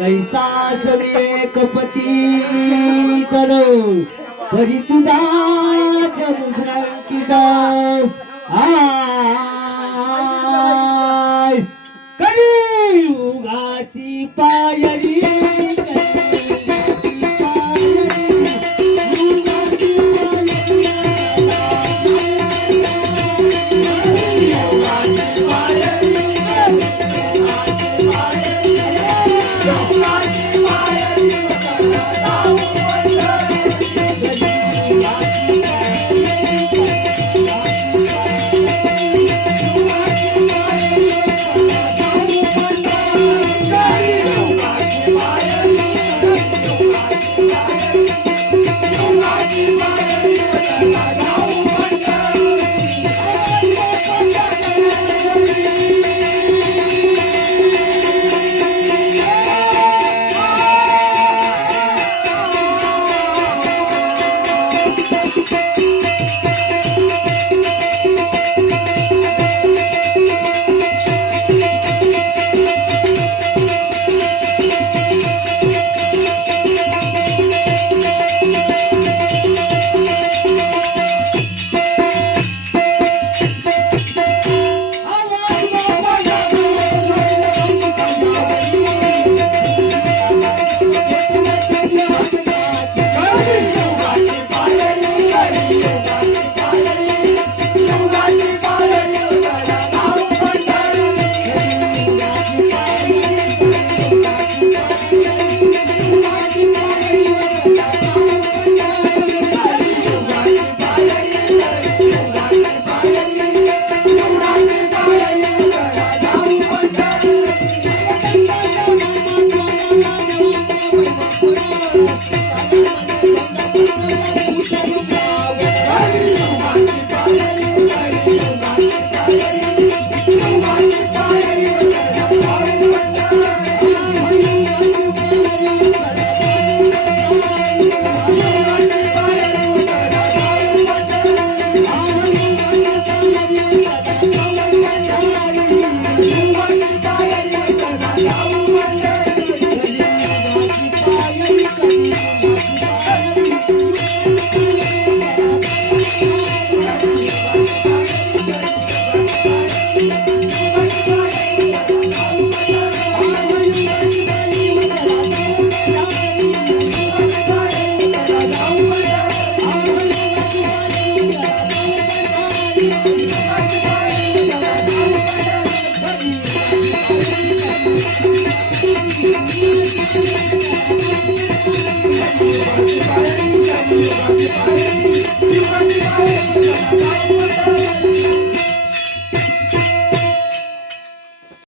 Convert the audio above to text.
कैसाच विवेक पती करो परी तुझा मुद्रांकिता आ